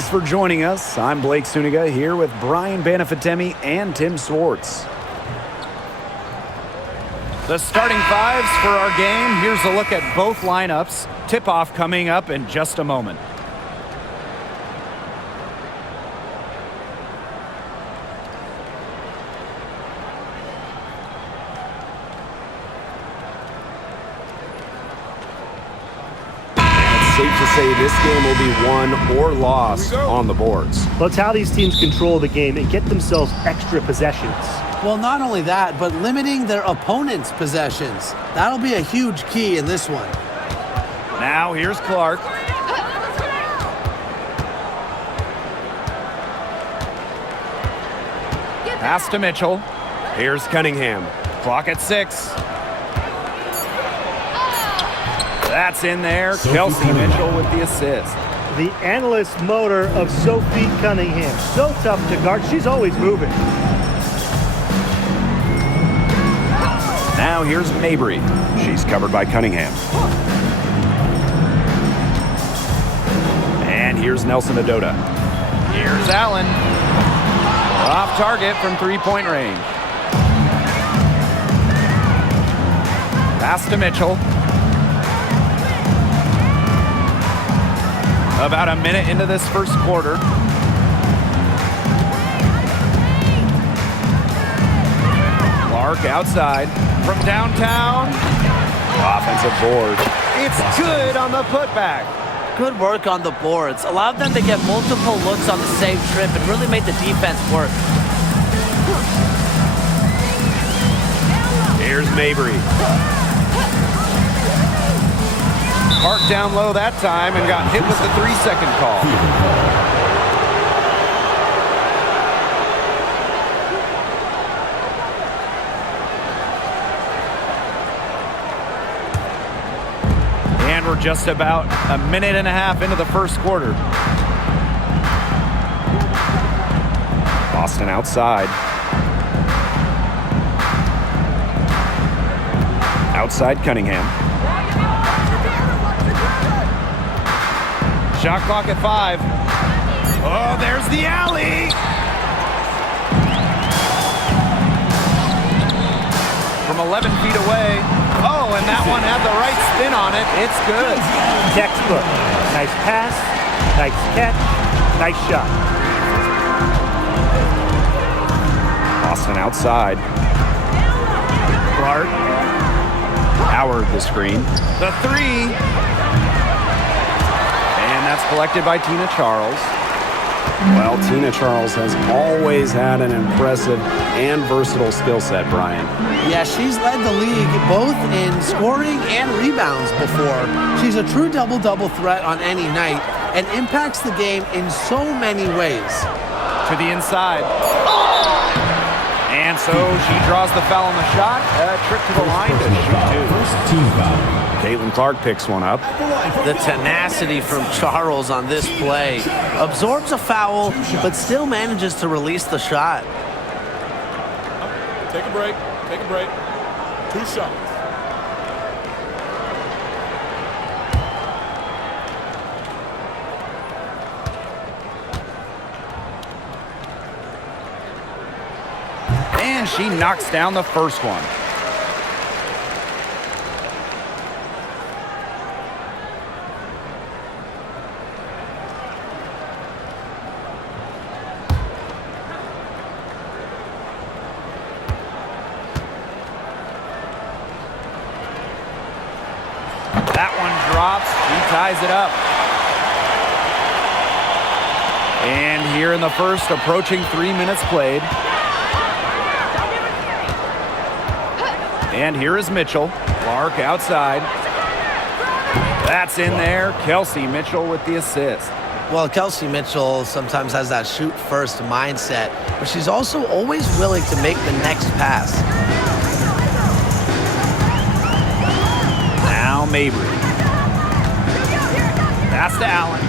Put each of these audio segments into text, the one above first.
Thanks for joining us. I'm Blake Suniga here with Brian Banafitemi and Tim Swartz. The starting fives for our game. Here's a look at both lineups. Tip-off coming up in just a moment. Safe to say this game will be won or lost on the boards. Well, it's how these teams control the game and get themselves extra possessions. Well, not only that, but limiting their opponent's possessions. That'll be a huge key in this one. Now here's Clark. Pass to Mitchell. Here's Cunningham. Clock at 6. That's in there. Kelsey Mitchell with the assist. The analyst motor of Sophie Cunningham. So tough to guard. She's always moving. Now here's Mabry. She's covered by Cunningham. And here's Nelson Adota. Here's Allen. Off target from three-point range. Pass to Mitchell. About a minute into this first quarter. Clark outside from downtown. Offensive board. It's good on the putback. Good work on the boards. Allowed them to get multiple looks on the same trip and really made the defense work. Here's Mabry. Clark down low that time and got hit with the 3-second call. And we're just about a minute and a half into the first quarter. Boston outside. Outside Cunningham. Shot clock at 5. Oh, there's the alley. From 11 feet away. Oh, and that one had the right spin on it. It's good. Textbook. Nice pass, nice catch, nice shot. Boston outside. Clark. Howard the screen. The 3. That's collected by Tina Charles. Well, Tina Charles has always had an impressive and versatile skill set, Brian. Yeah, she's led the league both in scoring and rebounds before. She's a true double-double threat on any night and impacts the game in so many ways. To the inside. And so she draws the foul on the shot. A trip to the line to shoot 2. First team foul. Caitlin Clark picks one up. The tenacity from Charles on this play. Absorbs a foul, but still manages to release the shot. Take a break. Take a break. 2 shots. And she knocks down the first one. That one drops. She ties it up. And here in the first, approaching 3 minutes played. And here is Mitchell. Clark outside. That's in there. Kelsey Mitchell with the assist. Well, Kelsey Mitchell sometimes has that shoot-first mindset, but she's also always willing to make the next pass. Now Mabry. Pass to Allen.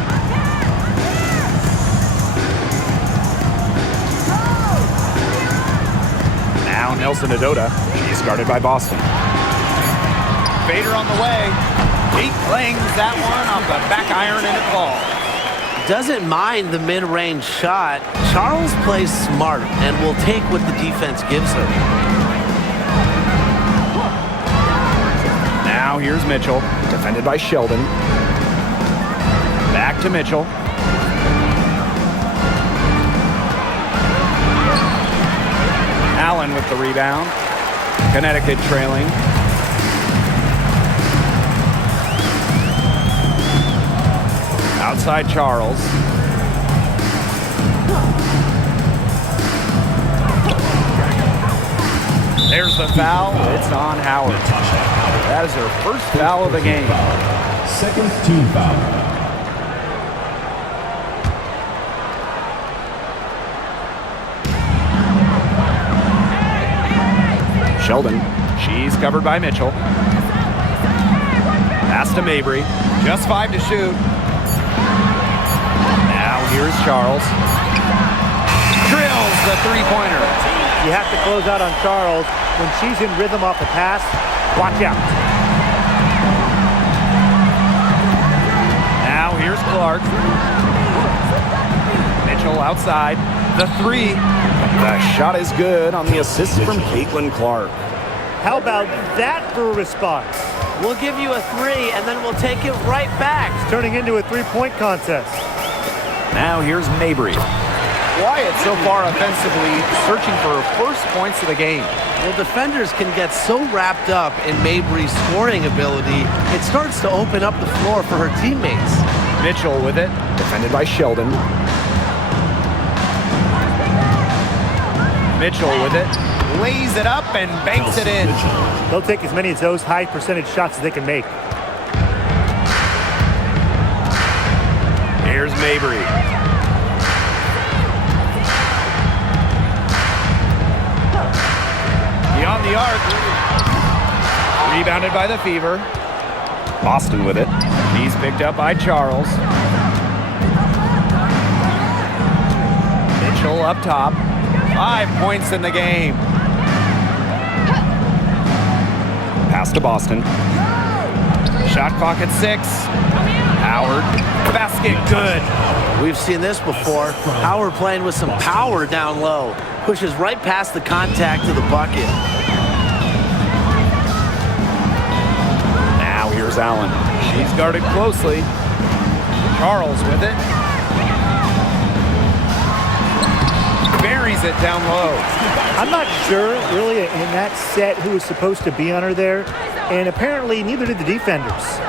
Now Nelson Adota. She's guarded by Boston. Fader on the way. He clings that one off the back iron and it falls. doesn't mind the mid-range shot. Charles plays smart and will take what the defense gives her. Now here's Mitchell, defended by Sheldon. Back to Mitchell. Allen with the rebound. Connecticut trailing. Outside Charles. There's the foul. It's on Howard. That is her first foul of the game. Second team foul. Sheldon. She's covered by Mitchell. Pass to Mabry. Just 5 to shoot. Now here's Charles. Drills the three-pointer. You have to close out on Charles. When she's in rhythm off the pass, watch out. Now here's Clark. Mitchell outside. The three. The shot is good on the assist from Caitlin-Clark. How about that for a response? We'll give you a 3, and then we'll take it right back. It's turning into a three-point contest. Now here's Mabry. Quiet so far offensively, searching for her first points of the game. Well, defenders can get so wrapped up in Mabry's scoring ability, it starts to open up the floor for her teammates. Mitchell with it, defended by Sheldon. Mitchell with it, lays it up and banks it in. They'll take as many of those high percentage shots as they can make. Here's Mabry. Beyond the arc. Rebounded by the Fever. Boston with it. He's picked up by Charles. Mitchell up top. 5 points in the game. Pass to Boston. Shot clock at 6. Howard. Basket good. We've seen this before. Howard playing with some power down low. Pushes right past the contact to the bucket. Now here's Allen. She's guarded closely. Charles with it. Buries it down low. I'm not sure, really, in that set who was supposed to be on her there. And apparently, neither did the defenders.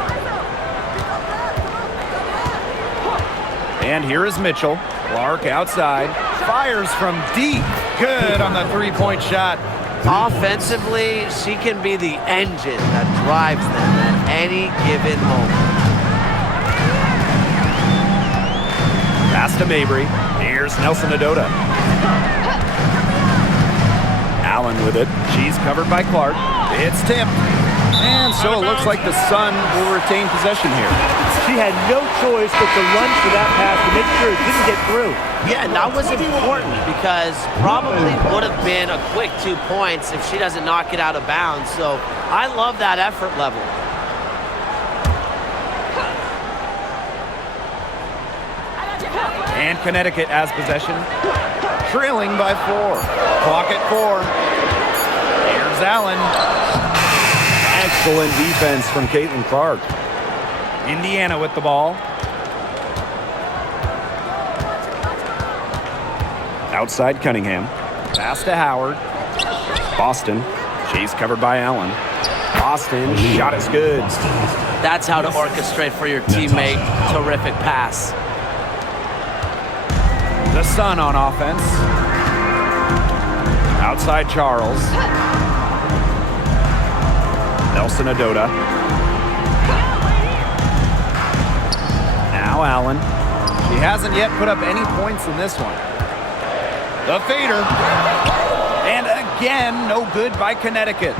And here is Mitchell. Clark outside. Fires from deep. Good on the three-point shot. Offensively, she can be the engine that drives them at any given moment. Pass to Mabry. Here's Nelson Adota. Allen with it. She's covered by Clark. It's tipped. And so it looks like the Sun will retain possession here. She had no choice but to lunge for that pass to make sure it didn't get through. Yeah, and that was important because probably would have been a quick 2 points if she doesn't knock it out of bounds. So I love that effort level. And Connecticut has possession. Trailing by 4. Clock at 4. Here's Allen. Excellent defense from Caitlin-Clark. Indiana with the ball. Outside Cunningham. Pass to Howard. Boston. She's covered by Allen. Boston. Shot is good. That's how to orchestrate for your teammate. Terrific pass. The Sun on offense. Outside Charles. Nelson Adota. Now Allen. She hasn't yet put up any points in this one. The fader. And again, no good by Connecticut.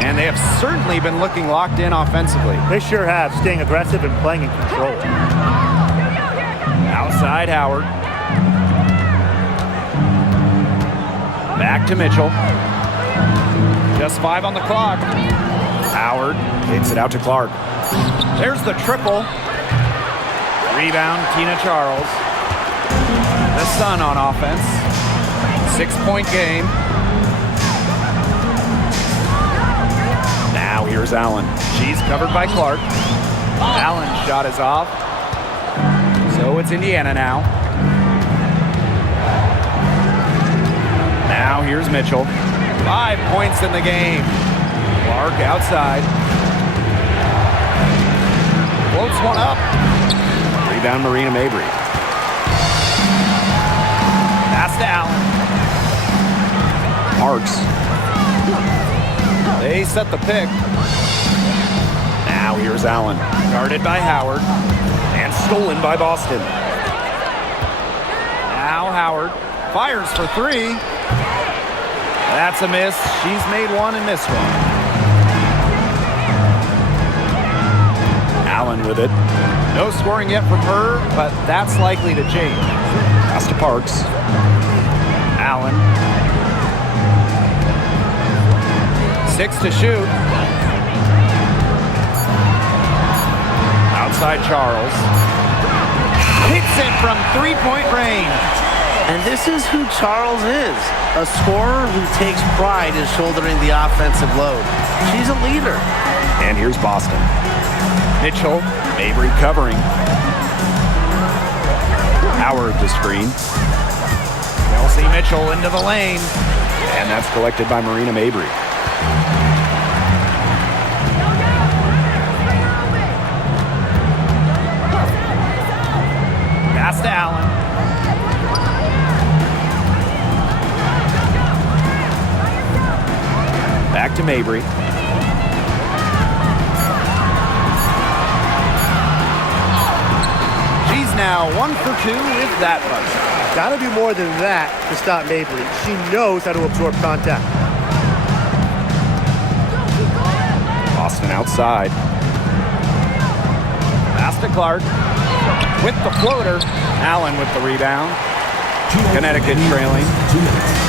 And they have certainly been looking locked in offensively. They sure have, staying aggressive and playing in control. Outside Howard. Back to Mitchell. Just 5 on the clock. Howard hits it out to Clark. There's the triple. Rebound, Tina Charles. The Sun on offense. 6-point game. Now here's Allen. She's covered by Clark. Allen's shot is off. So it's Indiana now. Now here's Mitchell. 5 points in the game. Clark outside. Floats one up. Rebound, Marina Mabry. Pass to Allen. Parks. They set the pick. Now here's Allen. Guarded by Howard. And stolen by Boston. Now Howard fires for 3. That's a miss. She's made one and missed one. Allen with it. No scoring yet from her, but that's likely to change. Pass to Parks. Allen. 6 to shoot. Outside Charles. Hits it from 3-point range. And this is who Charles is, a scorer who takes pride in shouldering the offensive load. She's a leader. And here's Boston. Mitchell. Mabry covering. Howard the screen. Chelsea Mitchell into the lane. And that's collected by Marina Mabry. Pass to Allen. Back to Mabry. She's now 1 for 2 with that buzzer. Got to do more than that to stop Mabry. She knows how to absorb contact. Boston outside. Pass to Clark. With the floater. Allen with the rebound. Connecticut trailing. 2 minutes.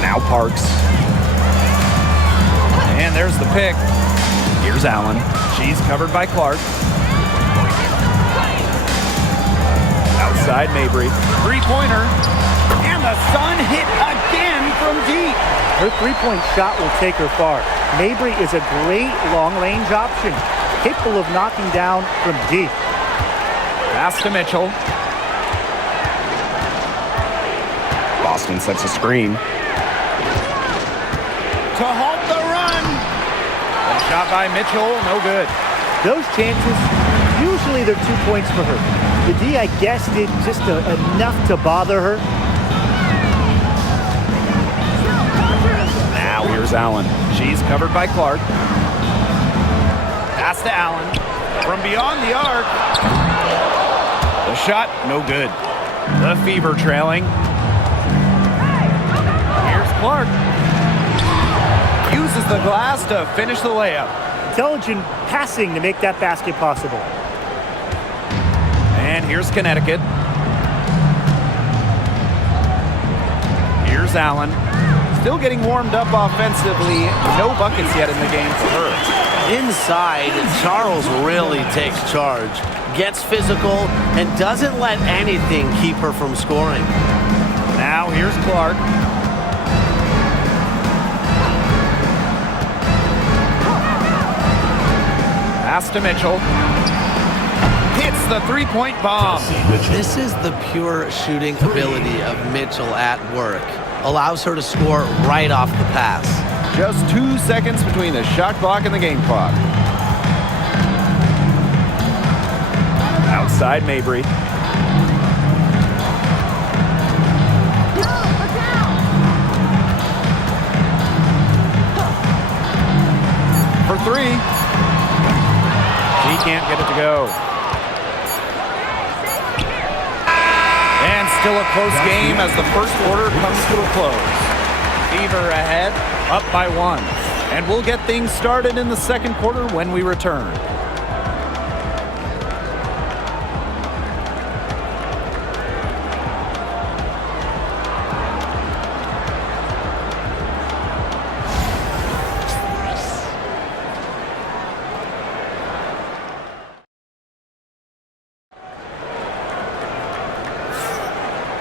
Now Parks. And there's the pick. Here's Allen. She's covered by Clark. Outside Mabry. 3-pointer. And the Sun hit again from deep. Her three-point shot will take her far. Mabry is a great long-range option, capable of knocking down from deep. Pass to Mitchell. Boston sets a screen. To halt the run. A shot by Mitchell, no good. Those chances, usually they're 2 points for her. The D, I guess, did just enough to bother her. Now here's Allen. She's covered by Clark. Pass to Allen. From beyond the arc. The shot, no good. The Fever trailing. Here's Clark. Uses the glass to finish the layup. Intelligent passing to make that basket possible. And here's Connecticut. Here's Allen. Still getting warmed up offensively. No buckets yet in the game for her. Inside, Charles really takes charge, gets physical, and doesn't let anything keep her from scoring. Now here's Clark. Pass to Mitchell. Hits the 3-point bomb. This is the pure shooting ability of Mitchell at work. Allows her to score right off the pass. Just 2 seconds between the shot clock and the game clock. Outside Mabry. For 3. She can't get it to go. And still a close game as the first quarter comes to a close. Fever ahead, up by 1. And we'll get things started in the second quarter when we return.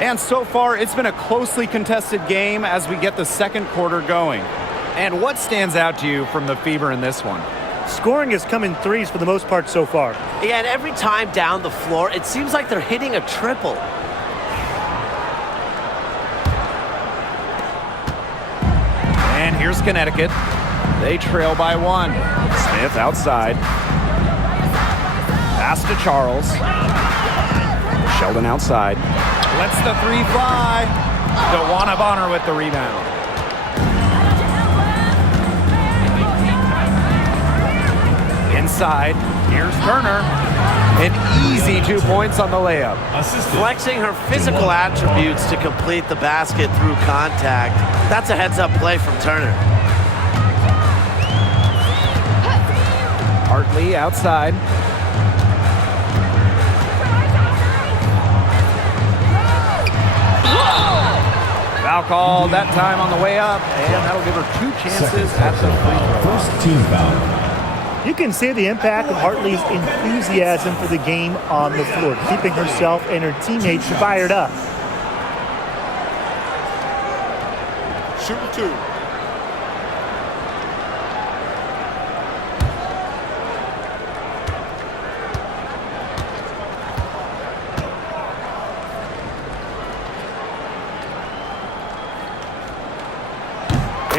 And so far, it's been a closely contested game as we get the second quarter going. And what stands out to you from the Fever in this one? Scoring has come in threes for the most part so far. Yeah, and every time down the floor, it seems like they're hitting a triple. And here's Connecticut. They trail by 1. Smith outside. Pass to Charles. Sheldon outside. Lets the 3 fly. Bonner with the rebound. Inside. Here's Turner. An easy 2 points on the layup. Flexing her physical attributes to complete the basket through contact. That's a heads-up play from Turner. Hartley outside. Foul call that time on the way up, and that'll give her 2 chances at the free throw. First team foul. You can see the impact of Hartley's enthusiasm for the game on the floor, keeping herself and her teammates fired up. Shooting 2.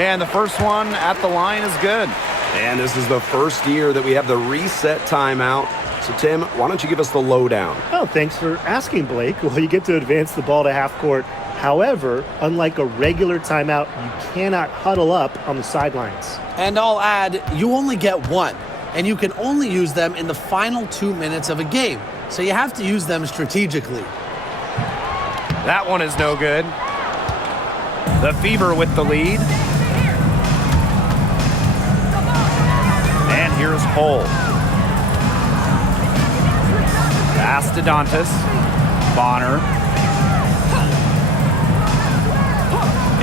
And the first one at the line is good. And this is the first year that we have the reset timeout. So, Tim, why don't you give us the lowdown? Oh, thanks for asking, Blake. Well, you get to advance the ball to half court. However, unlike a regular timeout, you cannot huddle up on the sidelines. And I'll add, you only get 1, and you can only use them in the final 2 minutes of a game. So you have to use them strategically. That one is no good. The Fever with the lead. And here's Cole. Pass to Dantas. Bonner.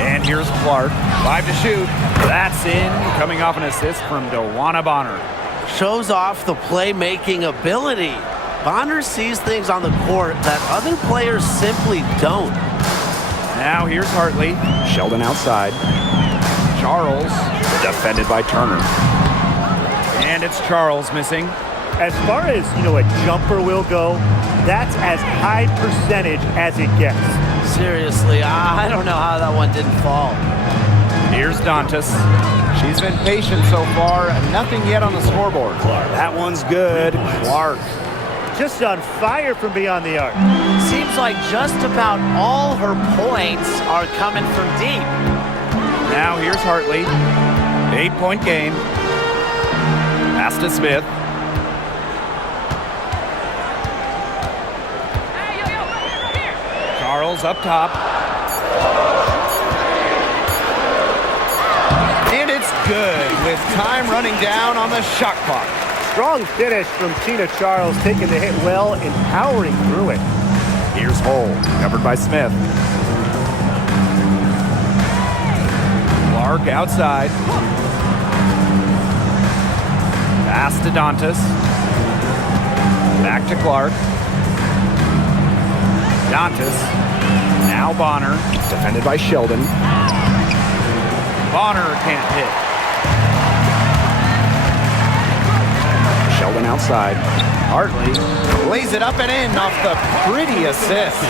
And here's Clark. 5 to shoot. That's in. Coming off an assist from Bonner. Shows off the playmaking ability. Bonner sees things on the court that other players simply don't. Now here's Hartley. Sheldon outside. Charles. Defended by Turner. And it's Charles missing. As far as, a jumper will go, that's as high percentage as it gets. Seriously, I don't know how that one didn't fall. Here's Dantas. She's been patient so far. Nothing yet on the scoreboard. That one's good. Clark. Just on fire from beyond the arc. Seems like just about all her points are coming from deep. Now here's Hartley. 8-point game. Pass to Smith. Charles up top. And it's good with time running down on the shot clock. Strong finish from Tina Charles, taking the hit well and powering through it. Here's Hole, covered by Smith. Clark outside. Pass to Dantas. Back to Clark. Dantas. Now Bonner. Defended by Sheldon. Bonner can't hit. Sheldon outside. Hartley lays it up and in off the pretty assist.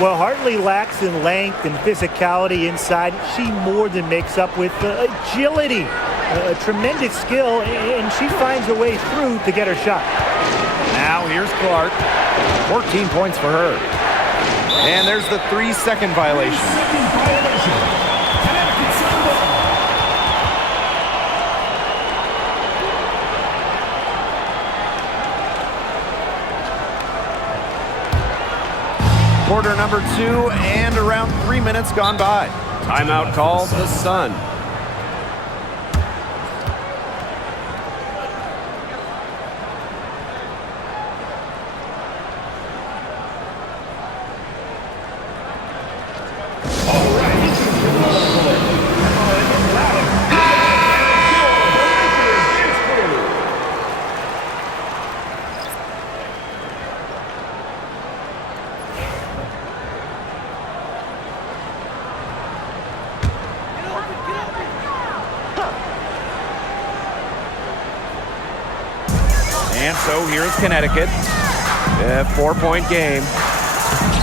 Well, Hartley lacks in length and physicality inside. She more than makes up with agility, a tremendous skill, and she finds a way through to get her shot. Now here's Clark. 14 points for her. And there's the 3-second violation. Quarter number 2 and around 3 minutes gone by. Timeout called the Sun. And so here's Connecticut. A 4-point game.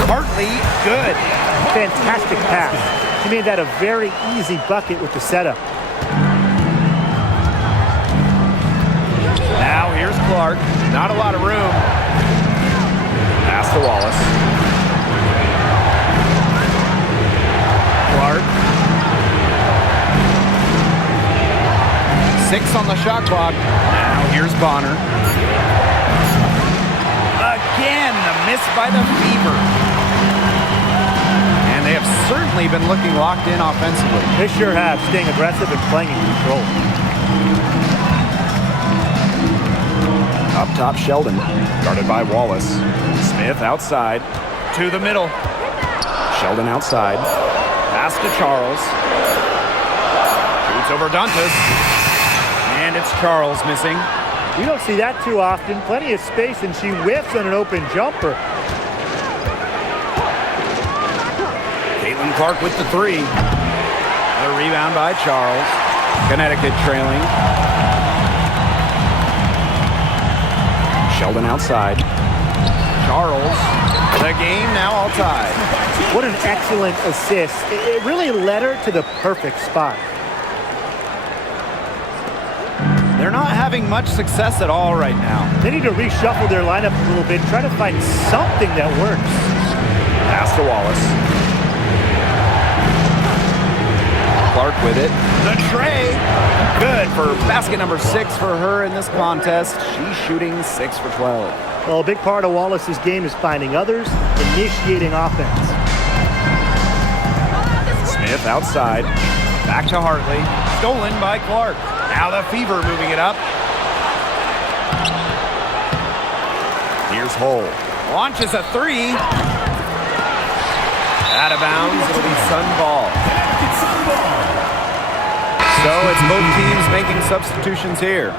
Hartley, good. Fantastic pass. She made that a very easy bucket with the setup. Now here's Clark. Not a lot of room. Pass to Wallace. Clark. 6 on the shot clock. Now here's Bonner. Again, the miss by the Fever. And they have certainly been looking locked in offensively. They sure have, staying aggressive and playing in control. Up top, Sheldon. Guarded by Wallace. Smith outside. To the middle. Sheldon outside. Pass to Charles. Shoots over Dantas. And it's Charles missing. You don't see that too often. Plenty of space, and she whiffs on an open jumper. Clark with the 3. A rebound by Charles. Connecticut trailing. Sheldon outside. Charles. The game now all tied. What an excellent assist. It really led her to the perfect spot. They're not having much success at all right now. They need to reshuffle their lineup a little bit, try to find something that works. Pass to Wallace. Clark with it. The tray. Good for basket number 6 for her in this contest. She's shooting 6 for 12. Well, a big part of Wallace's game is finding others, initiating offense. Smith outside. Back to Hartley. Stolen by Clark. Now the Fever moving it up. Here's Hull. Launches a 3. Out of bounds. It'll be Sun ball. So it's both teams making substitutions here.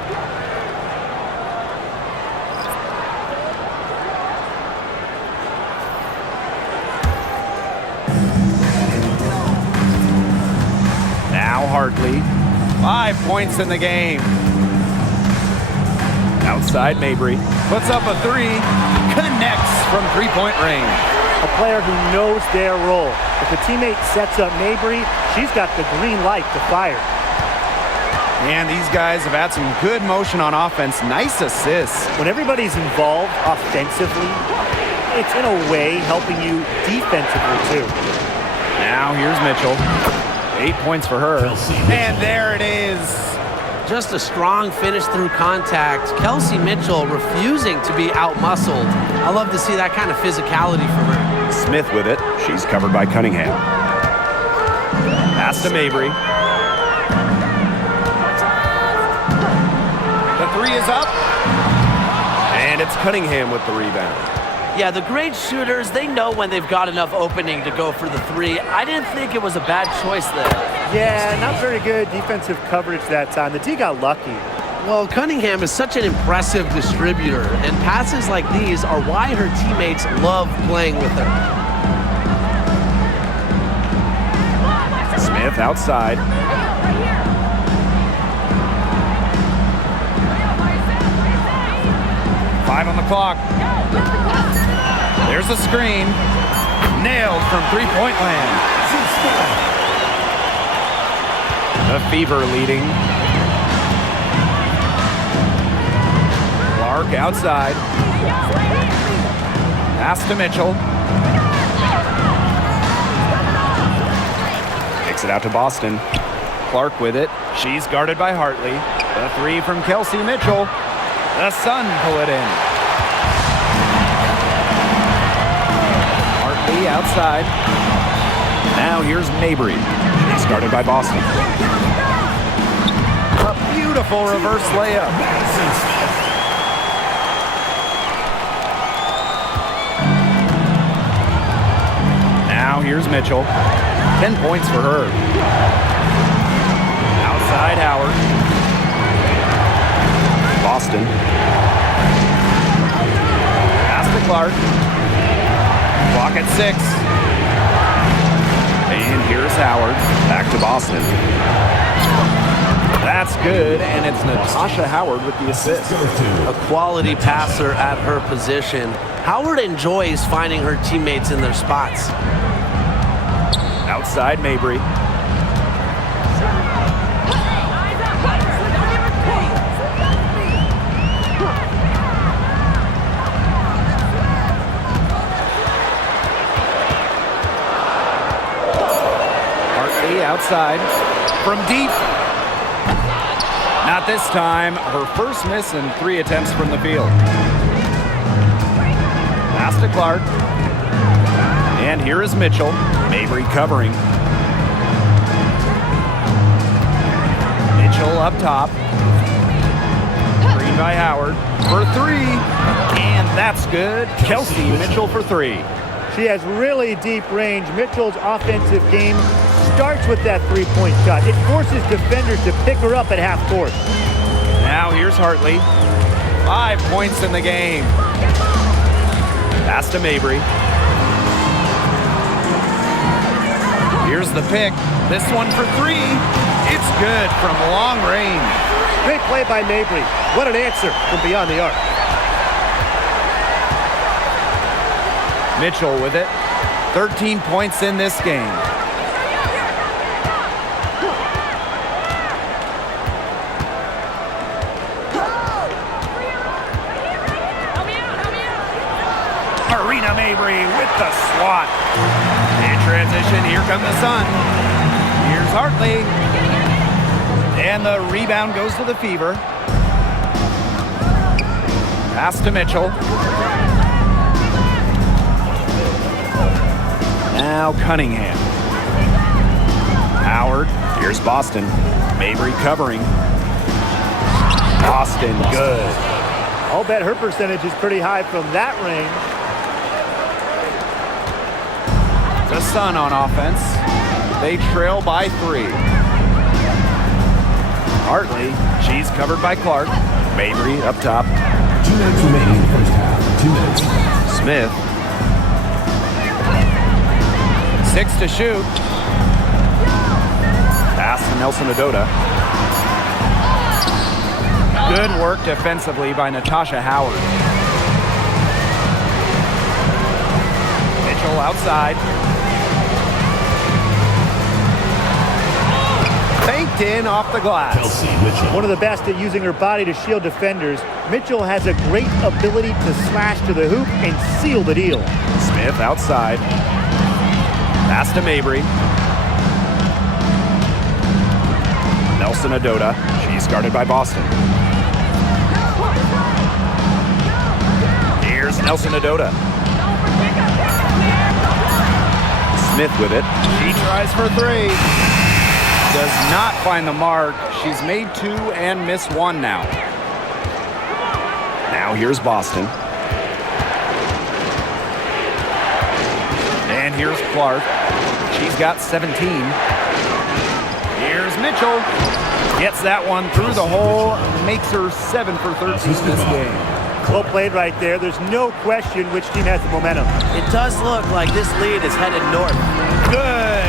Now Hartley. 5 points in the game. Outside Mabry. Puts up a 3. Connects from 3-point range. A player who knows their role. If a teammate sets up Mabry, she's got the green light to fire. And these guys have had some good motion on offense. Nice assists. When everybody's involved offensively, it's in a way helping you defensively too. Now here's Mitchell. 8 points for her. And there it is. Just a strong finish through contact. Kelsey Mitchell refusing to be out-muscled. I love to see that kind of physicality from her. Smith with it. She's covered by Cunningham. Pass to Mabry. The 3 is up. And it's Cunningham with the rebound. Yeah, the great shooters, they know when they've got enough opening to go for the 3. I didn't think it was a bad choice there. Yeah, not very good defensive coverage that time. The D got lucky. Well, Cunningham is such an impressive distributor, and passes like these are why her teammates love playing with her. Smith outside. Five on the clock. There's a screen. Nailed from 3-point land. The Fever leading. Clark outside. Pass to Mitchell. Kicks it out to Boston. Clark with it. She's guarded by Hartley. The 3 from Kelsey Mitchell. The Sun pull it in. Hartley outside. Now here's Mabry. She's guarded by Boston. A beautiful reverse layup. Now here's Mitchell. 10 points for her. Outside Howard. Boston. Pass to Clark. Clock at 6. And here's Howard. Back to Boston. That's good, and it's Natasha Howard with the assist. A quality passer at her position. Howard enjoys finding her teammates in their spots. Outside Mabry. Outside from deep. Not this time. Her first miss in 3 attempts from the field. Pass to Clark. And here is Mitchell. Mabry covering. Mitchell up top. Screen by Howard for 3. And that's good. Kelsey Mitchell for 3. She has really deep range. Mitchell's offensive game starts with that three-point shot. It forces defenders to pick her up at half court. Now here's Hartley. 5 points in the game. Pass to Mabry. Here's the pick. This one for 3. It's good from long range. Great play by Mabry. What an answer from beyond the arc. Mitchell with it. 13 points in this game. Marina Mabry with the swat. In transition, here come the Sun. Here's Hartley. And the rebound goes to the Fever. Pass to Mitchell. Now Cunningham. Howard. Here's Boston. Mabry covering. Boston, good. I'll bet her percentage is pretty high from that range. The Sun on offense. They trail by 3. Hartley. She's covered by Clark. Mabry up top. 2 minutes remaining in the first half. 2 minutes. Smith. 6 to shoot. Pass to Nelson Adota. Good work defensively by Natasha Howard. Mitchell outside. Faked in off the glass. One of the best at using her body to shield defenders. Mitchell has a great ability to slash to the hoop and seal the deal. Smith outside. Pass to Mabry. Nelson Adota. She's guarded by Boston. Here's Nelson Adota. Smith with it. She tries for 3. Does not find the mark. She's made 2 and missed 1 now. Now here's Boston. And here's Clark. She's got 17. Here's Mitchell. Gets that one through the hole. Makes her 7 for 13 this game. Well played right there. There's no question which team has the momentum. It does look like this lead is headed north. Good.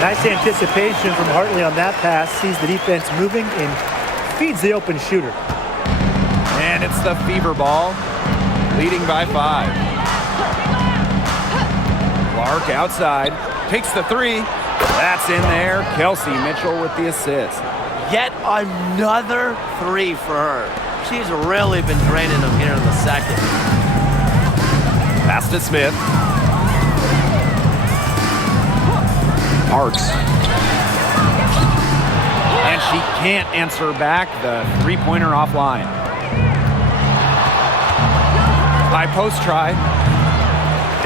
Nice anticipation from Hartley on that pass. Sees the defense moving and feeds the open shooter. And it's the Fever ball. Leading by 5. Clark outside. Takes the 3. That's in there. Kelsey Mitchell with the assist. Yet another 3 for her. She's really been draining them here in the second. Pass to Smith. Parks. And she can't answer back the 3-pointer offline. High post try.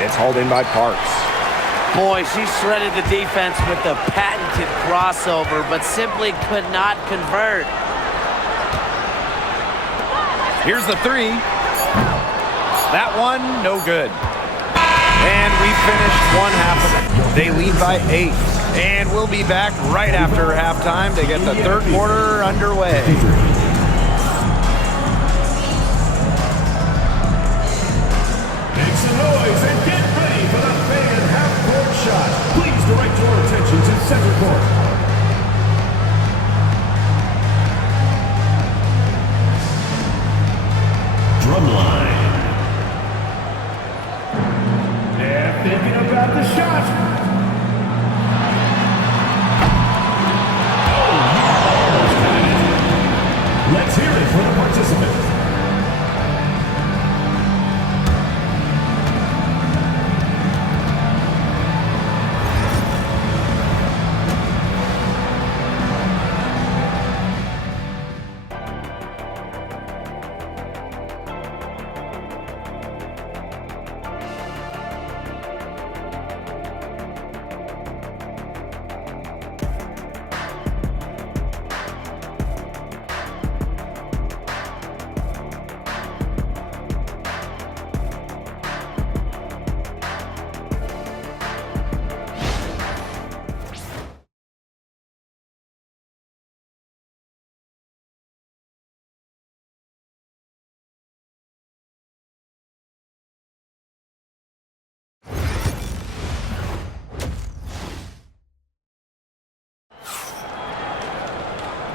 It's hauled in by Parks. Boy, she shredded the defense with the patented crossover, but simply could not convert. Here's the 3. That one, no good. And we finished 1 half of it. They lead by 8. And we'll be back right after halftime to get the 3rd quarter underway. Make some noise and get ready for the big half-court shot. Please direct your attention to center court.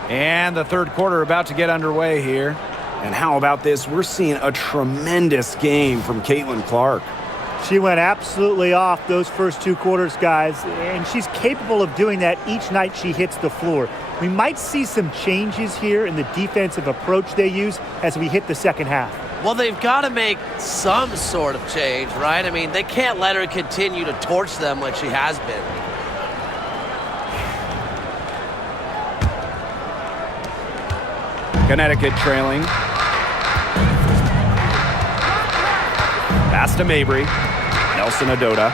And the third quarter about to get underway here. And how about this? We're seeing a tremendous game from Clark. She went absolutely off those first 2 quarters, guys, and she's capable of doing that each night she hits the floor. We might see some changes here in the defensive approach they use as we hit the second half. Well, they've got to make some sort of change, right? I mean, they can't let her continue to torch them like she has been. Connecticut trailing. Pass to Mabry. Nelson Adota.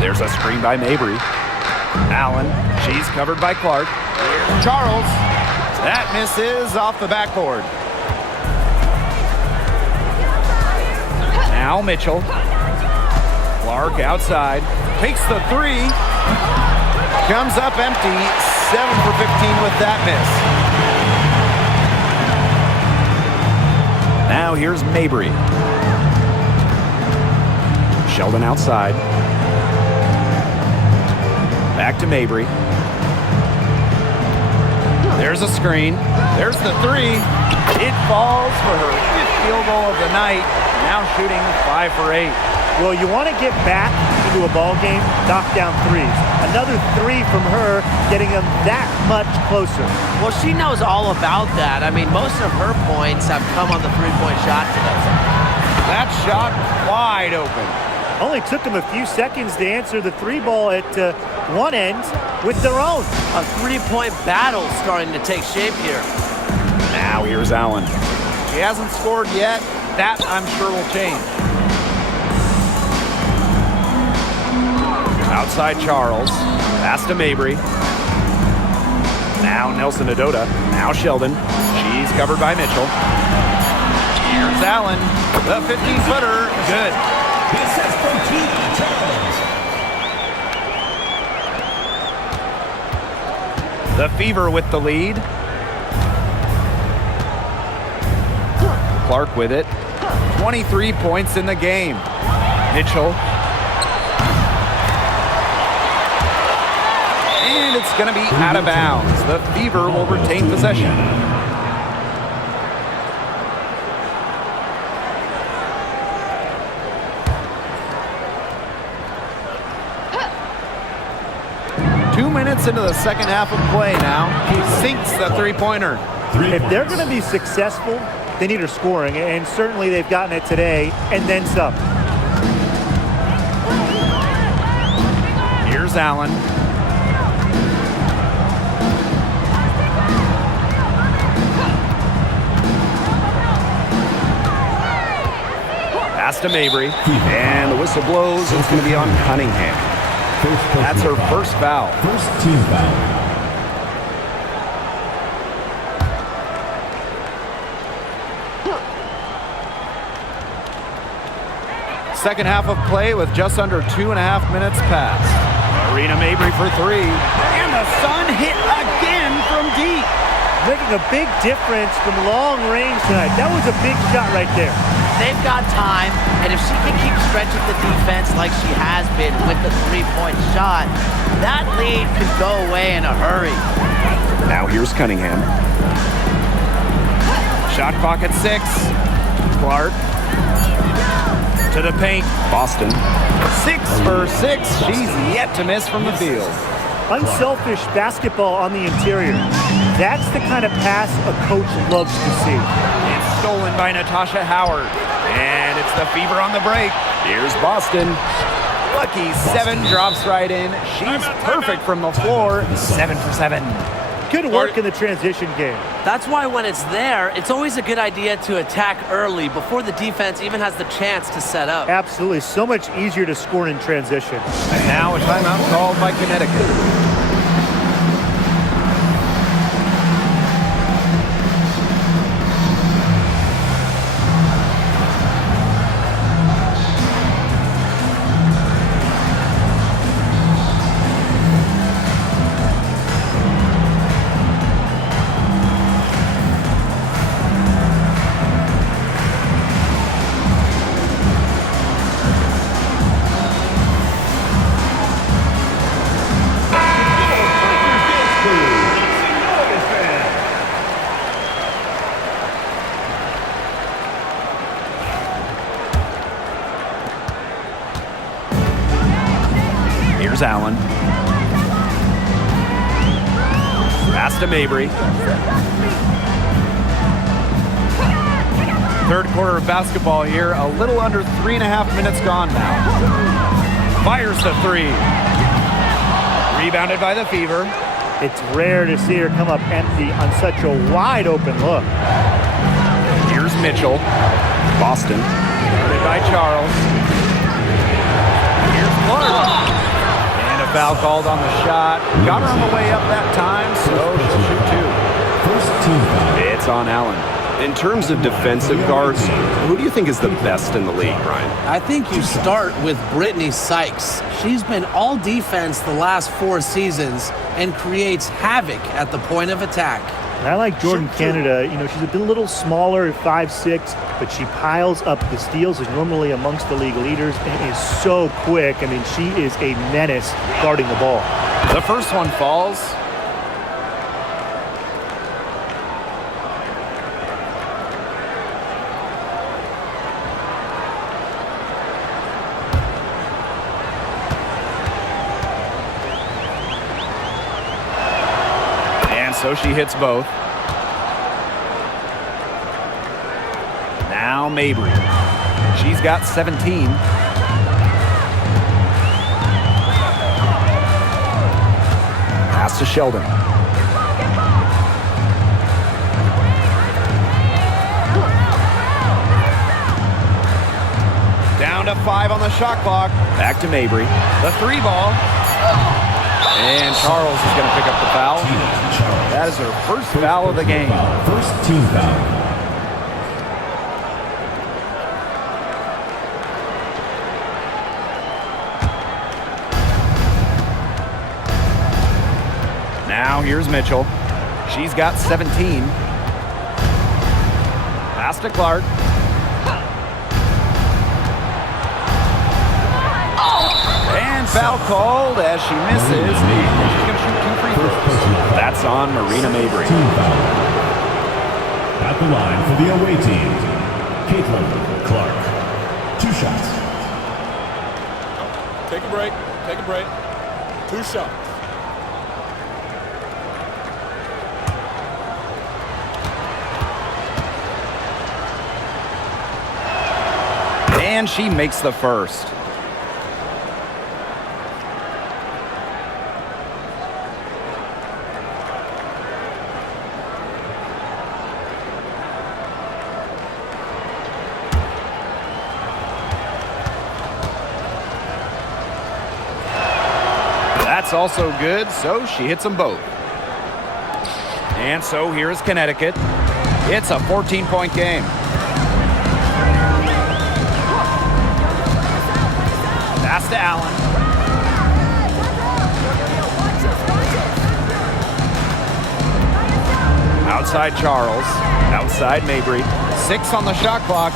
There's a screen by Mabry. Allen. She's covered by Clark. Charles. That misses off the backboard. Now Mitchell. Clark outside. Takes the 3. Comes up empty. 7 for 15 with that miss. Now here's Mabry. Sheldon outside. Back to Mabry. There's a screen. There's the 3. It falls for her 5th field goal of the night. Now shooting 5 for 8. Well, you want to get back into a ball game, knock down 3s. Another 3 from her, getting them that much closer. Well, she knows all about that. I mean, most of her points have come on the three-point shot today. That shot wide open. Only took them a few seconds to answer the 3 ball at one end with their own. A three-point battle starting to take shape here. Now here's Allen. She hasn't scored yet. That, I'm sure, will change. Outside Charles. Pass to Mabry. Now Nelson Adota. Now Sheldon. She's covered by Mitchell. Here's Allen. The 15-footer. Good. This is from Team Charles. The Fever with the lead. Clark with it. 23 points in the game. Mitchell. And it's going to be out of bounds. The Fever will retain possession. Into the second half of play now. He sinks the three-pointer. If they're going to be successful, they need her scoring, and certainly they've gotten it today, and then some. Here's Allen. Pass to Mabry. And the whistle blows. It's going to be on Cunningham. That's her first foul. First team foul. Second half of play with just under 2.5 minutes passed. Marina Mabry for 3. And the Sun hit again from deep. Making a big difference from long range tonight. That was a big shot right there. They've got time, and if she can keep stretching the defense like she has been with the three-point shot, that lead could go away in a hurry. Now here's Cunningham. Shot clock at 6. Clark. To the paint. Boston. 6 for 6. She's yet to miss from the field. Unselfish basketball on the interior. That's the kind of pass a coach loves to see. It's stolen by Natasha Howard. And it's the Fever on the break. Here's Boston. Lucky 7 drops right in. She's perfect from the floor. 7 for 7. Good work in the transition game. That's why when it's there, it's always a good idea to attack early before the defense even has the chance to set up. Absolutely. So much easier to score in transition. And now a timeout called by Connecticut. Here's Allen. Pass to Mabry. Third quarter of basketball here. A little under 3.5 minutes gone now. Fires the three. Rebounded by the Fever. It's rare to see her come up empty on such a wide open look. Here's Mitchell. Boston. Guarded by Charles. Here's Clark. And a foul called on the shot. Got her on the way up that time, so she'll shoot two. First team foul. It's on Allen. In terms of defensive guards, who do you think is the best in the league, Ryan? I think you start with Brittany Sykes. She's been all defense the last 4 seasons and creates havoc at the point of attack. And I like Jordan Canada. You know, she's a little smaller at 5'6", but she piles up the steals, is normally amongst the league leaders, and is so quick. I mean, she is a menace guarding the ball. The first one falls. So she hits both. Now Mabry. She's got 17. Pass to Sheldon. Down to 5 on the shot clock. Back to Mabry. The 3 ball. And Charles is going to pick up the foul. That is her first foul of the game. First team foul. Now here's Mitchell. She's got 17. Pass to Clark. And foul called as she misses. She's going to shoot 2 free throws. That's on Marina Mabry. Team foul. At the line for the away team, Clark. 2 shots. Take a break. Take a break. 2 shots. And she makes the first. That's also good, so she hits them both. And so here's Connecticut. It's a 14-point game. Pass to Allen. Outside Charles. Outside Mabry. 6 on the shot clock.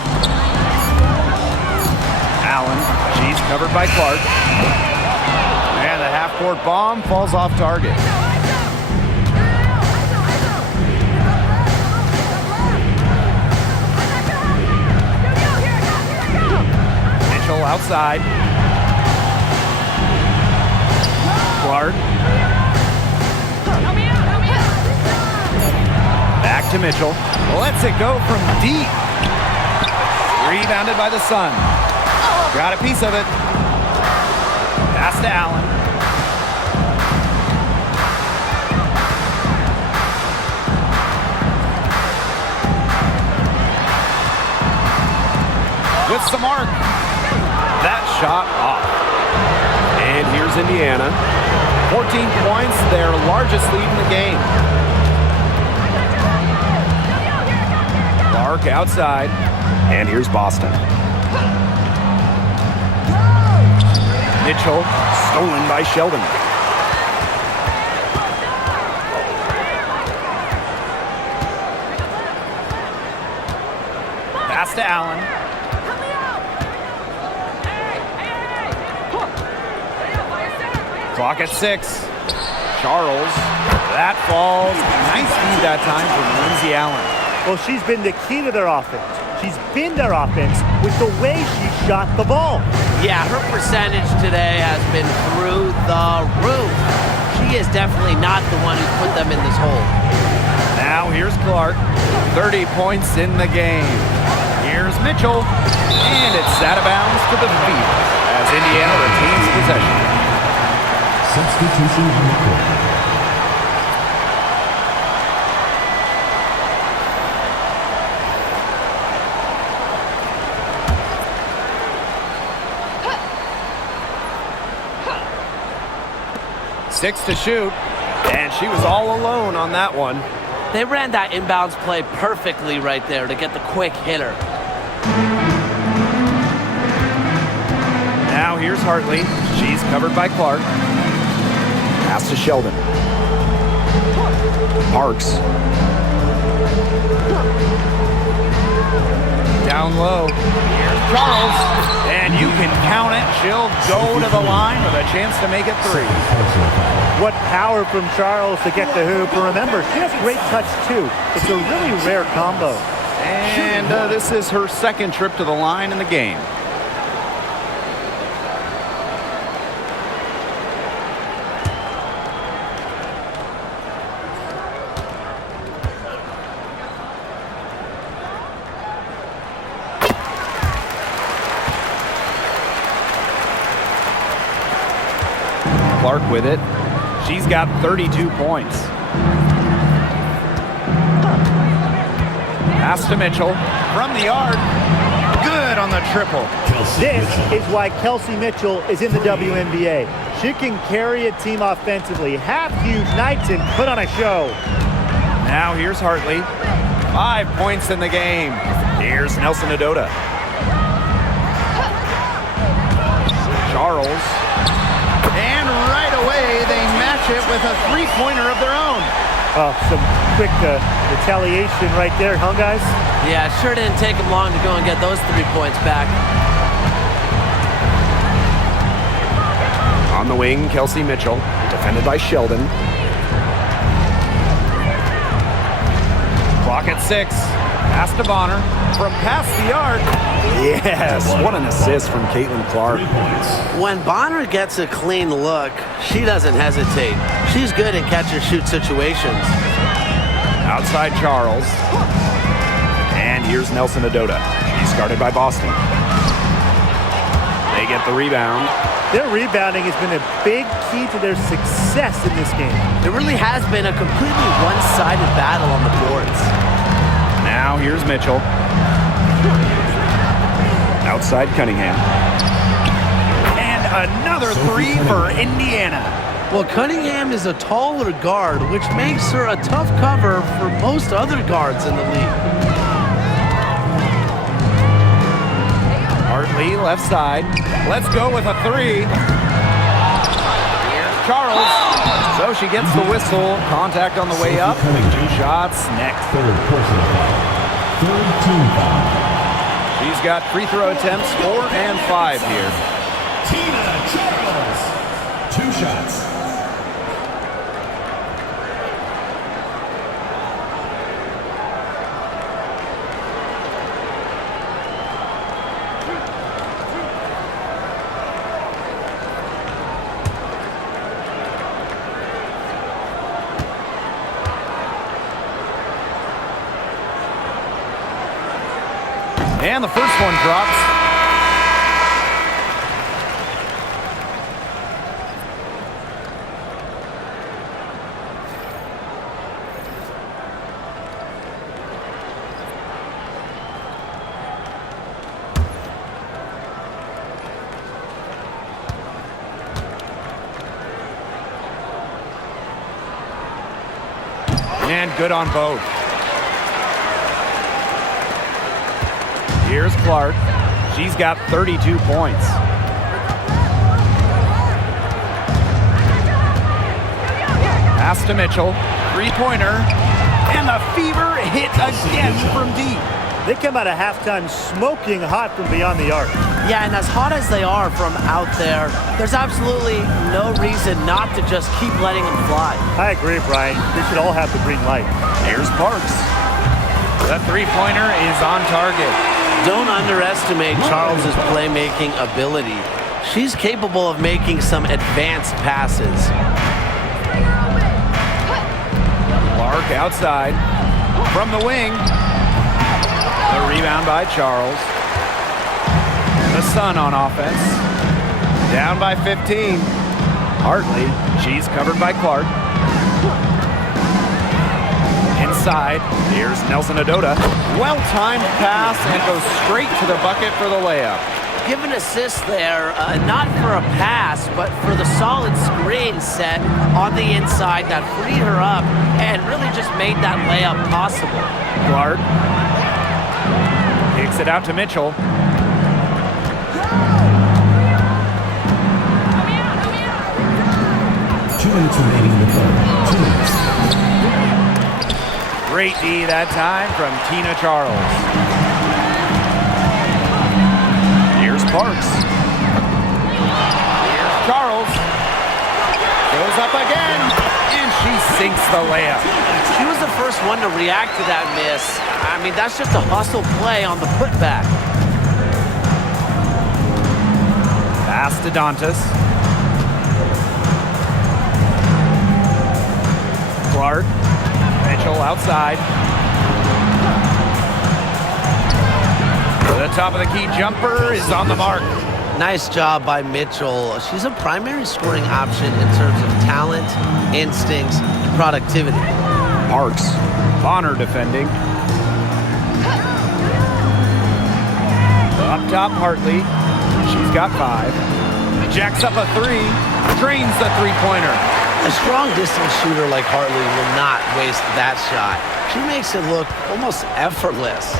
Allen. She's covered by Clark. And the half-court bomb falls off target. Mitchell outside. Clark. Back to Mitchell. Lets it go from deep. Rebounded by the Sun. Got a piece of it. Pass to Allen. With the mark. That shot off. And here's Indiana. 14 points, their largest lead in the game. Clark outside. And here's Boston. Mitchell stolen by Sheldon. Pass to Allen. Clock at 6. Charles. That falls. Nice feed that time from Lindsay Allen. Well, she's been the key to their offense. She's been their offense with the way she shot the ball. Yeah, her percentage today has been through the roof. She is definitely not the one who put them in this hole. Now here's Clark. 30 points in the game. Here's Mitchell. And it's out of bounds to the Fever as Indiana retains possession. Substitution on the court. Six to shoot, and she was all alone on that one. They ran that inbounds play perfectly right there to get the quick hitter. Now here's Hartley. She's covered by Clark. Pass to Sheldon. Parks. Down low. Here's Charles. And you can count it. She'll go to the line with a chance to make it three. What power from Charles to get the hoop. And remember, she has great touch too. It's a really rare combo. And this is her second trip to the line in the game. Clark with it. She's got 32 points. Pass to Mitchell from the yard. Good on the triple. This is why Kelsey Mitchell is in the WNBA. She can carry a team offensively, have huge nights, and put on a show. Now here's Hartley. 5 points in the game. Here's Nelson Adota. Charles. And right away, they match it with a three-pointer of their own. Oh, some quick retaliation right there, huh, guys? Yeah, it sure didn't take them long to go and get those 3 points back. On the wing, Kelsey Mitchell, defended by Sheldon. Clock at 6. Pass to Bonner from past the arc. Yes, what an assist from Caitlin Clark. When Bonner gets a clean look, she doesn't hesitate. She's good in catch-and-shoot situations. Outside Charles. And here's Nelson Adota. She's guarded by Boston. They get the rebound. Their rebounding has been a big key to their success in this game. It really has been a completely one-sided battle on the boards. Now here's Mitchell. Outside Cunningham. And another three for Indiana. Well, Cunningham is a taller guard, which makes her a tough cover for most other guards in the league. Hartley, left side. Let's go with a three. Here's Charles. So she gets the whistle. Contact on the way up. 2 shots next. Third personal foul. Third team foul. She's got free throw attempts 4 and 5 here. Tina Charles. 2 shots. And the first one drops. And good on both. Here's Clark. She's got 32 points. Pass to Mitchell. Three-pointer. And the Fever hit again from deep. They come out of halftime smoking hot from beyond the arc. Yeah, and as hot as they are from out there, there's absolutely no reason not to just keep letting them fly. I agree, Brian. They should all have the green light. Here's Parks. The three-pointer is on target. Don't underestimate Charles's playmaking ability. She's capable of making some advanced passes. Clark outside. From the wing. The rebound by Charles. The Sun on offense. Down by 15. Hartley. She's covered by Clark. Inside. Here's Nelson Adota. Well-timed pass and goes straight to the bucket for the layup. Give an assist there, not for a pass, but for the solid screen set on the inside that freed her up and really just made that layup possible. Clark kicks it out to Mitchell. Two minutes remaining in the third. 2 minutes. Great D that time from Tina Charles. Here's Parks. Here's Charles. Goes up again, and she sinks the layup. She was the first one to react to that miss. I mean, that's just a hustle play on the putback. Pass to Dantas. Clark. Mitchell outside. The top of the key jumper is on the mark. Nice job by Mitchell. She's a primary scoring option in terms of talent, instincts, and productivity. Parks. Bonner defending. Up top, Hartley. She's got 5. Jacks up a 3. Drains the three-pointer. A strong distance shooter like Hartley will not waste that shot. She makes it look almost effortless.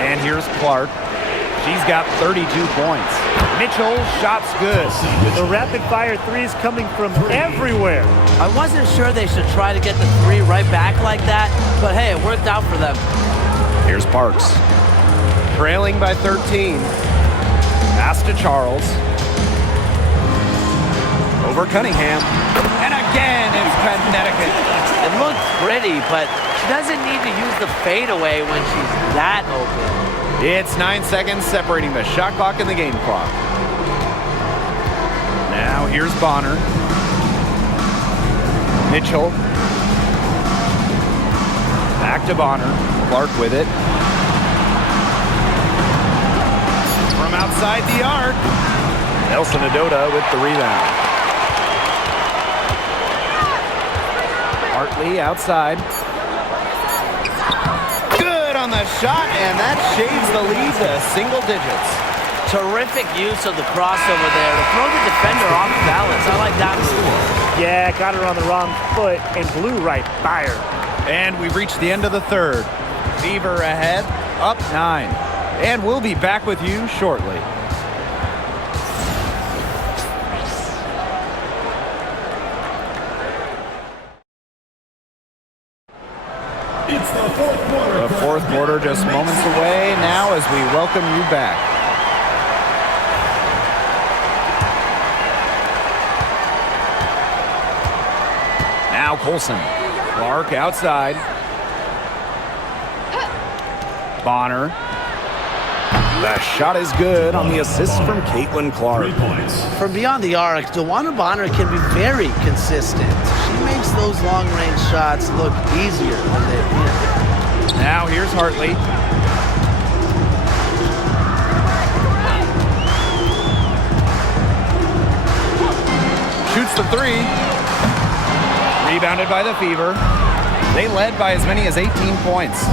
And here's Clark. She's got 32 points. Mitchell, shot's good. The rapid-fire threes coming from everywhere. I wasn't sure they should try to get the 3 right back like that, but hey, it worked out for them. Here's Parks. Trailing by 13. Pass to Charles. Over Cunningham. And again, it's Connecticut. It looked pretty, but she doesn't need to use the fadeaway when she's that open. It's 9 seconds separating the shot clock and the game clock. Now here's Bonner. Mitchell. Back to Bonner. Clark with it. From outside the arc. Nelson Adota with the rebound. Hartley outside. Good on the shot, and that shades the lead to single digits. Terrific use of the crossover there to throw the defender off balance. I like that move. Yeah, got her on the wrong foot and blew right by her. And we've reached the end of the third. Fever ahead, up 9. And we'll be back with you shortly. It's the fourth quarter. The fourth quarter just moments away now as we welcome you back. Now Colson. Clark outside. Bonner. The shot is good on the assist from Caitlin Clark. 3 points. From beyond the arc, DeWanna Bonner can be very consistent. She makes those long-range shots look easier when they appear. Now here's Hartley. Shoots the 3. Rebounded by the Fever. They led by as many as 18 points.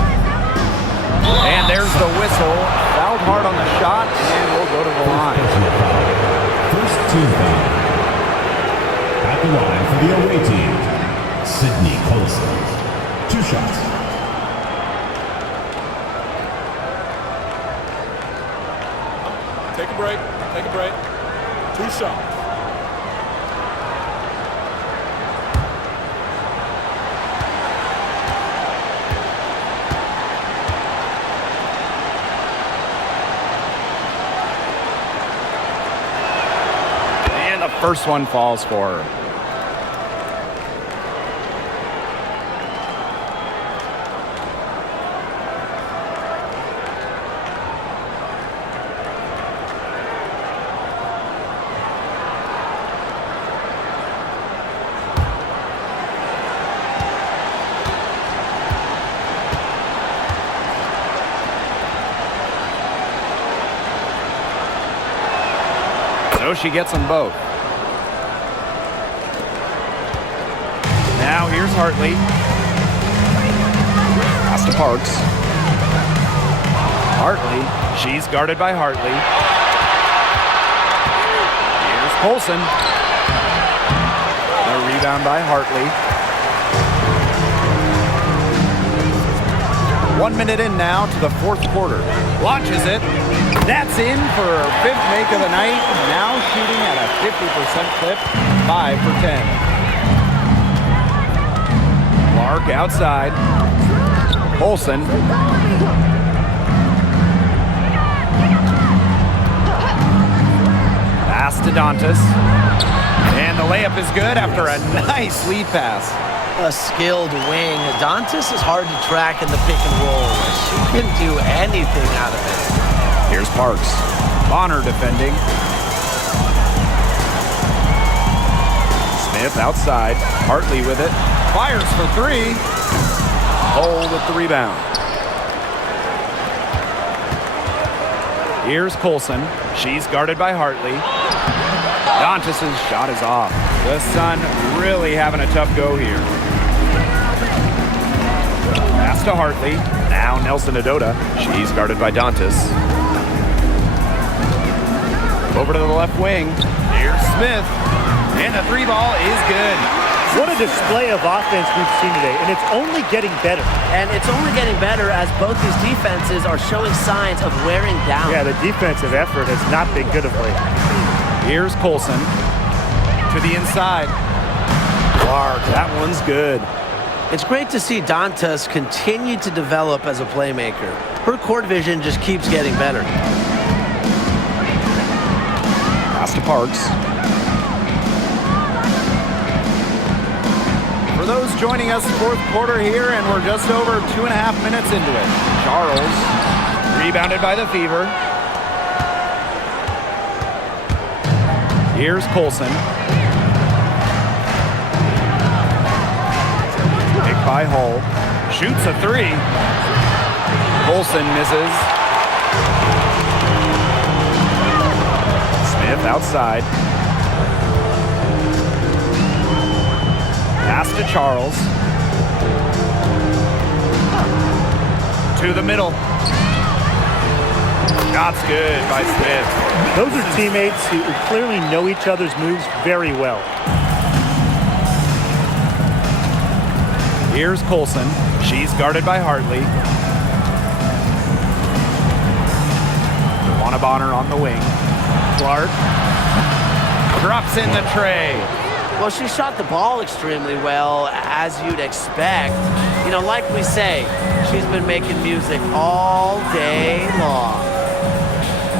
And there's the whistle. Fouled hard on the shot, and we'll go to the line. First team foul. At the line for the away team, Sydney Colson. 2 shots. Take a break. Take a break. 2 shots. And the first one falls for her. So she gets them both. Now here's Hartley. Pass to Parks. Hartley, she's guarded by Hartley. Here's Colson. The rebound by Hartley. 1 minute in now to the fourth quarter. Launches it. That's in for her fifth make of the night. Now shooting at a 50% clip, 5 for 10. Clark outside. Colson. Pass to Dantas. And the layup is good after a nice lead pass. A skilled wing. Dantas is hard to track in the pick and roll. She can do anything out of it. Here's Parks. Bonner defending. Smith outside. Hartley with it. Fires for three. Hole with the rebound. Here's Colson. She's guarded by Hartley. Dantas' shot is off. The Sun really having a tough go here. Pass to Hartley. Now Nelson Adota. She's guarded by Dantas. Over to the left wing. Here's Smith. And the three ball is good. What a display of offense we've seen today, and it's only getting better. And it's only getting better as both these defenses are showing signs of wearing down. Yeah, the defensive effort has not been good of late. Here's Colson. To the inside. Clark, that one's good. It's great to see Dantas continue to develop as a playmaker. Her court vision just keeps getting better. Pass to Parks. For those joining us, fourth quarter here, and we're just over 2.5 minutes into it. Charles, rebounded by the Fever. Here's Colson. Picked by Hull. Shoots a three. Colson misses. Smith outside. Pass to Charles. To the middle. Shot's good by Smith. Those are teammates who clearly know each other's moves very well. Here's Colson. She's guarded by Hartley. Juana Bonner on the wing. Clark drops in the tray. Well, she shot the ball extremely well, as you'd expect. You know, like we say, she's been making music all day long.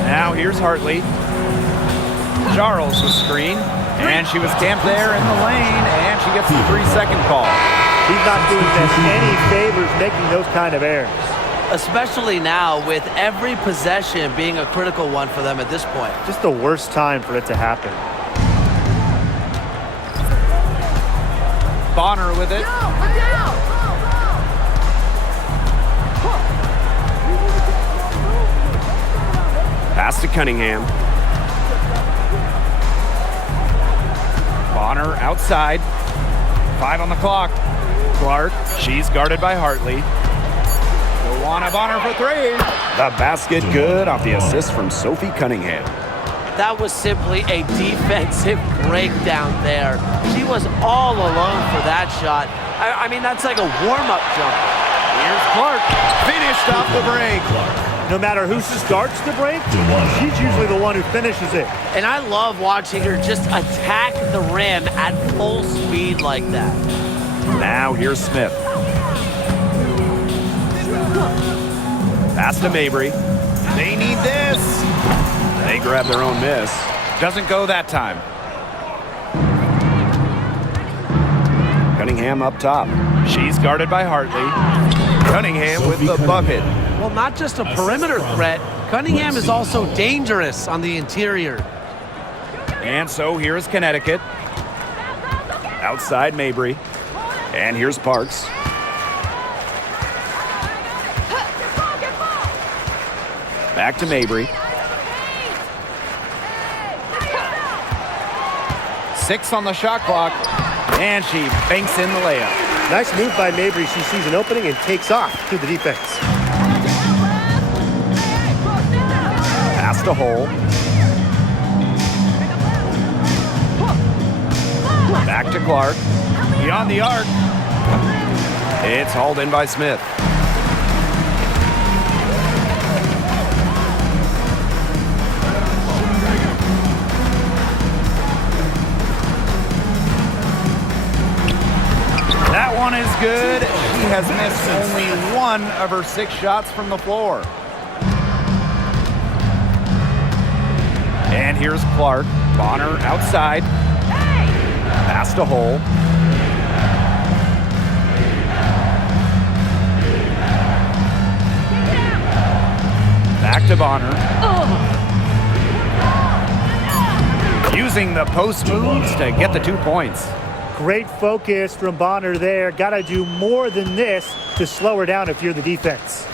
Now here's Hartley. Charles the screen. And she was camped there in the lane, and she gets the 3-second call. He's not doing them any favors making those kind of errors. Especially now with every possession being a critical one for them at this point. Just the worst time for it to happen. Bonner with it. Pass to Cunningham. Bonner outside. 5 on the clock. Clark, she's guarded by Hartley. Juana Bonner for three. The basket good off the assist from Sophie Cunningham. That was simply a defensive breakdown there. She was all alone for that shot. I mean, that's like a warm-up jumper. Here's Clark, finished off the break. No matter who starts the break, she's usually the one who finishes it. And I love watching her just attack the rim at full speed like that. Now here's Smith. Pass to Mabry. They need this. They grab their own miss. Doesn't go that time. Cunningham up top. She's guarded by Hartley. Cunningham with the bucket. Well, not just a perimeter threat. Cunningham is also dangerous on the interior. And so here's Connecticut. Outside Mabry. And here's Parks. Back to Mabry. 6 on the shot clock, and she banks in the layup. Nice move by Mabry. She sees an opening and takes off through the defense. Pass to Hole. Back to Clark. Beyond the arc. It's hauled in by Smith. That one is good. She has missed only 1 of her 6 shots from the floor. And here's Clark. Bonner outside. Pass to Hole. Back to Bonner. Using the post moves to get the 2 points. Great focus from Bonner there. Got to do more than this to slow her down if you're the defense.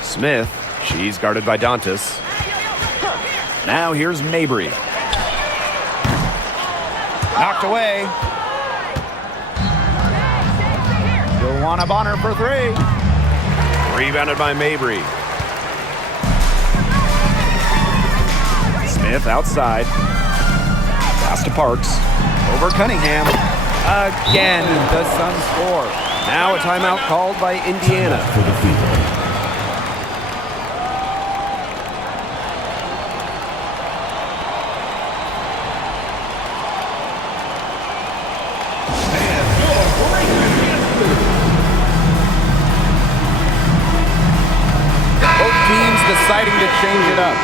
Smith, she's guarded by Dantas. Now here's Mabry. Knocked away. Joanna Bonner for 3. Rebounded by Mabry. Smith outside. Pass to Parks. Over Cunningham. Again, the Suns score. Now a timeout called by Indiana. For the Fever. Both teams deciding to change it up.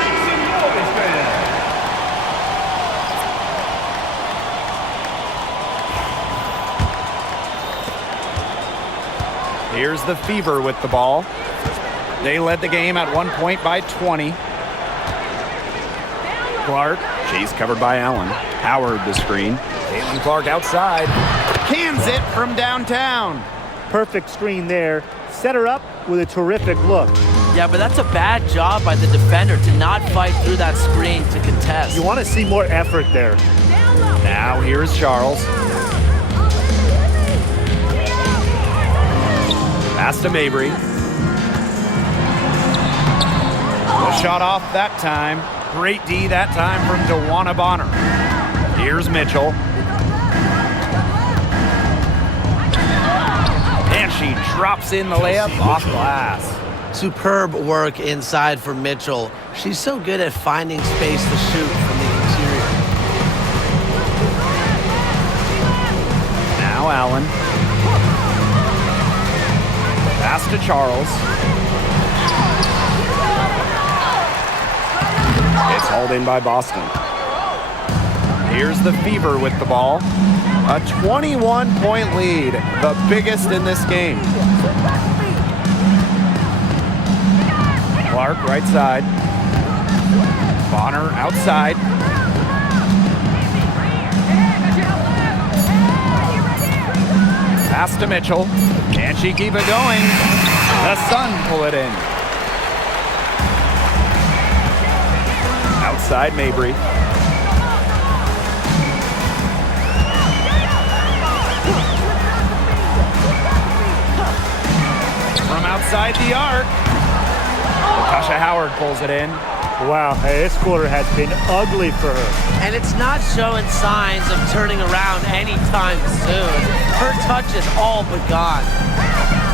Here's the Fever with the ball. They led the game at 1 point by 20. Clark, she's covered by Allen. Howard the screen. Caitlin-Clark outside. Cans it from downtown. Perfect screen there. Set her up with a terrific look. Yeah, but that's a bad job by the defender to not fight through that screen to contest. You want to see more effort there. Now here's Charles. Pass to Mabry. The shot off that time. Great D that time from Joanna Bonner. Here's Mitchell. And she drops in the layup off glass. Superb work inside for Mitchell. She's so good at finding space to shoot from the interior. Now Allen. Pass to Charles. It's hauled in by Boston. Here's the Fever with the ball. A 21-point lead, the biggest in this game. Clark right side. Bonner outside. Pass to Mitchell. Can she keep it going? The Sun pull it in. Outside Mabry. From outside the arc. Natasha Howard pulls it in. Wow, hey, this quarter has been ugly for her. And it's not showing signs of turning around anytime soon. Her touch is all but gone.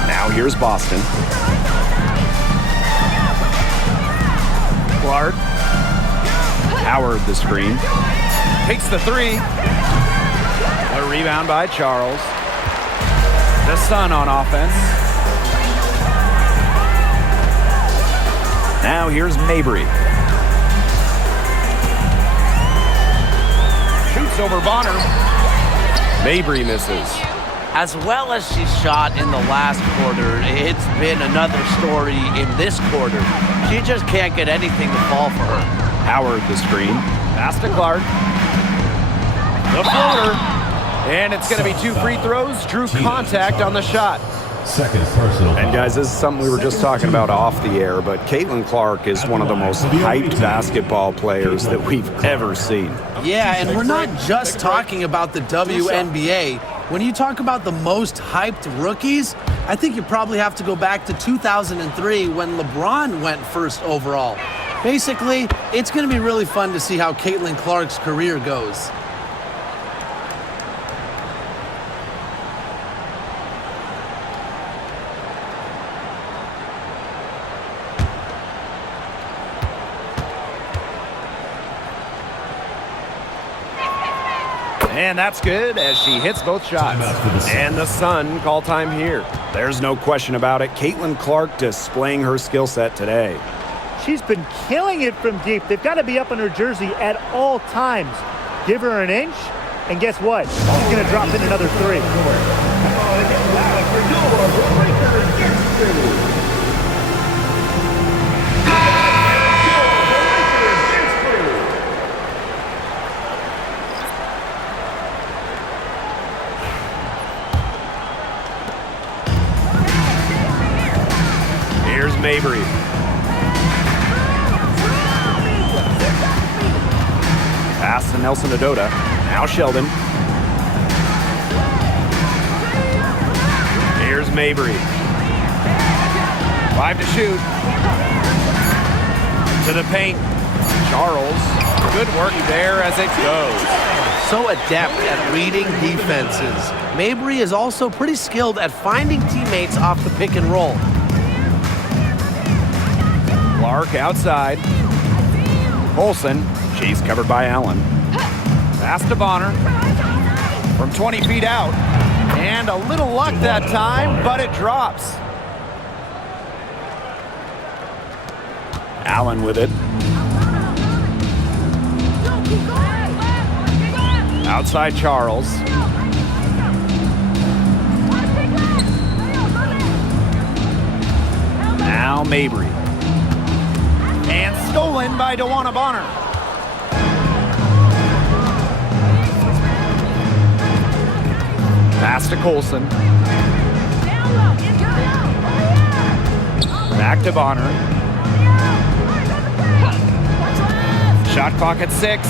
Now here's Boston. Clark. Howard the screen. Takes the 3. A rebound by Charles. The Sun on offense. Now here's Mabry. Shoots over Bonner. Mabry misses. As well as she shot in the last quarter, it's been another story in this quarter. She just can't get anything to fall for her. Howard the screen. Pass to Clark. The floater. And it's going to be 2 free throws. Drew contact on the shot. Second personal foul. And guys, this is something we were just talking about off the air, but Caitlin Clark is one of the most hyped basketball players that we've ever seen. Yeah, and we're not just talking about the WNBA. When you talk about the most hyped rookies, I think you probably have to go back to 2003 when LeBron went first overall. Basically, it's going to be really fun to see how Caitlin Clark's career goes. And that's good as she hits both shots. And the Sun call time here. There's no question about it. Caitlin Clark displaying her skill set today. She's been killing it from deep. They've got to be up on her jersey at all times. Give her an inch, and guess what? She's going to drop in another three. Here's Mabry. Pass to Nelson Adota. Now Sheldon. Here's Mabry. 5 to shoot. To the paint. Charles. Good work there as it goes. So adept at reading defenses. Mabry is also pretty skilled at finding teammates off the pick and roll. Clark outside. Olsen. She's covered by Allen. Pass to Bonner. From 20 feet out. And a little luck that time, but it drops. Allen with it. Outside Charles. Now Mabry. And stolen by DeWanna Bonner. Pass to Colson. Back to Bonner. Shot clock at 6.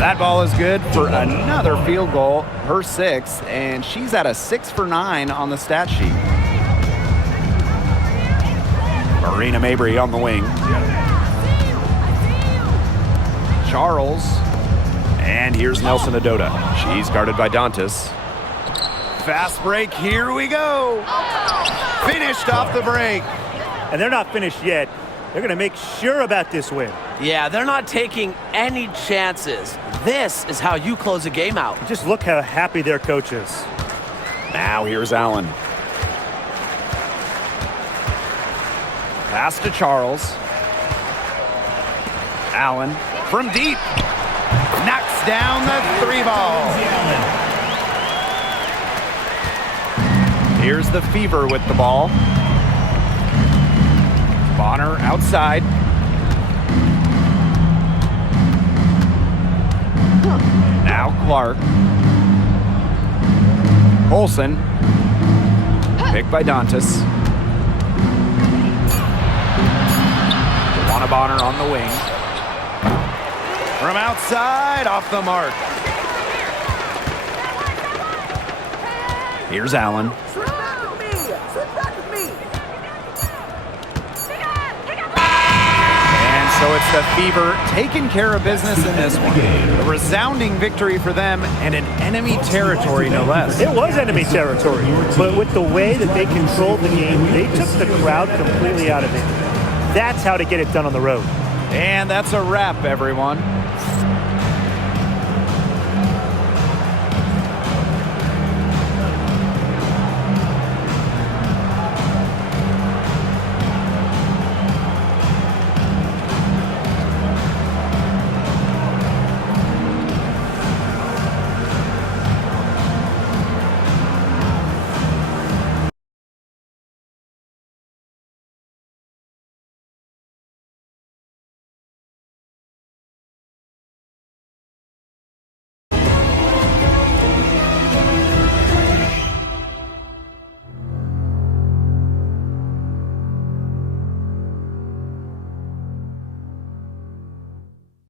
That ball is good for another field goal, her 6th, and she's at a 6 for 9 on the stat sheet. Marina Mabry on the wing. Charles. And here's Nelson Adota. She's guarded by Dantas. Fast break, here we go. Finished off the break. And they're not finished yet. They're going to make sure about this win. Yeah, they're not taking any chances. This is how you close a game out. Just look how happy their coach is. Now here's Allen. Pass to Charles. Allen from deep. Knocks down the 3 ball. Here's the Fever with the ball. Bonner outside. Now Clark. Olsen. Picked by Dantas. DeWanna Bonner on the wing. From outside, off the mark. Here's Allen. So it's the Fever taking care of business in this one. A resounding victory for them and in enemy territory, no less. It was enemy territory, but with the way that they controlled the game, they took the crowd completely out of it. That's how to get it done on the road. And that's a wrap, everyone.